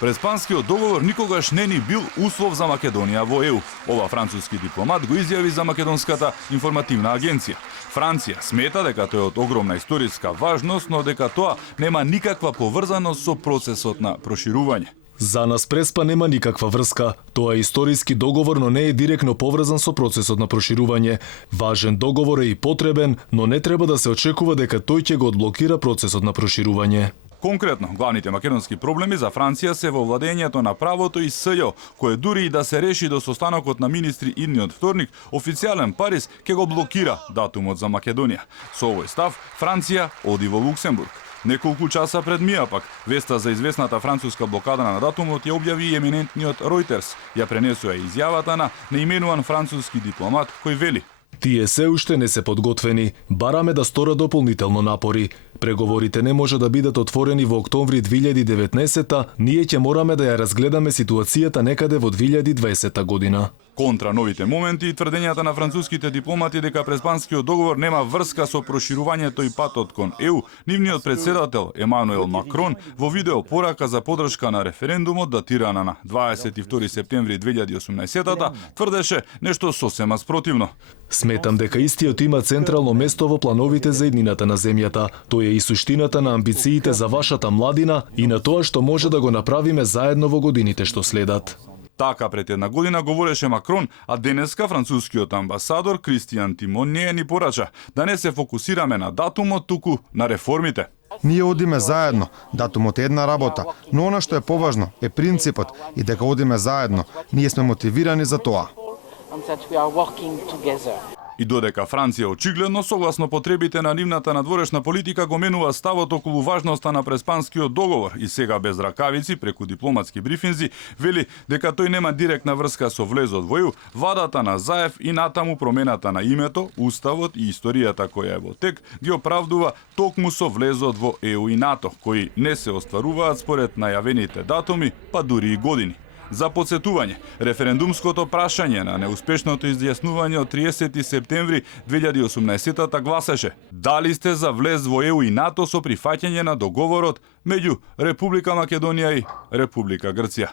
Преспанскиот договор никогаш не ни бил услов за Македонија во ЕУ. Ова француски дипломат го изјави за македонската информативна агенција. Франција смета дека тој е од огромна историска важност, но дека тоа нема никаква поврзаност со процесот на проширување. За нас Преспа нема никаква врска. Тоа е историски договор, но не е директно поврзан со процесот на проширување. Важен договор е и потребен, но не треба да се очекува дека тој ќе го одблокира процесот на проширување. Конкретно, главните македонски проблеми за Франција се во владењето на правото и СЈ, кое дури и да се реши до состанокот на министри идниот вторник, официјален Париз ќе го блокира датумот за Македонија. Со овој став, Франција оди во Луксембург. Неколку часа пред мија пак, веста за известната француска блокада на датумот ја објави и еминентниот Reuters. Ја пренесува изјавата на неименуван француски дипломат кој вели: Тие се уште не се подготвени, бараме да сторат дополнително напори. Преговорите не може да бидат отворени во октомври 2019, ние ќе мораме да ја разгледаме ситуацијата некаде во 2020 година. Контра новите моменти и тврдењата на француските дипломати дека Преспанскиот договор нема врска со проширувањето и патот кон ЕУ, нивниот председател Емануел Макрон во видео порака за подршка на референдумот датирана на 22 септември 2018 тврдеше нешто сосема спротивно. Сметам дека истиот има централно место во плановите за иднината на земјата. Тој е и суштината на амбициите за вашата младина и на тоа што може да го направиме заедно во годините што следат. Така пред една година говореше Макрон, а денеска францускиот амбасадор Кристијан Тимоние ни порача да не се фокусираме на датумот, туку на реформите. Ние одиме заедно, датумот е една работа, но она што е поважно е принципот и дека одиме заедно. Ние сме мотивирани за тоа. И додека Франција очигледно, согласно потребите на нивната надворешна политика, го менува ставот околу важноста на Преспанскиот договор и сега без ракавици, преку дипломатски брифинзи, вели дека тој нема директна врска со влезот во ЕУ, вадата на Заев и натаму промената на името, уставот и историјата која е во тек, ги оправдува токму со влезот во ЕУ и НАТО, кои не се остваруваат според најавените датуми, па дури и години. За подсетување, референдумското прашање на неуспешното изјаснување од 30 септември 2018 гласеше: дали сте за влез во ЕУ и НАТО со прифаќање на договорот меѓу Република Македонија и Република Грција?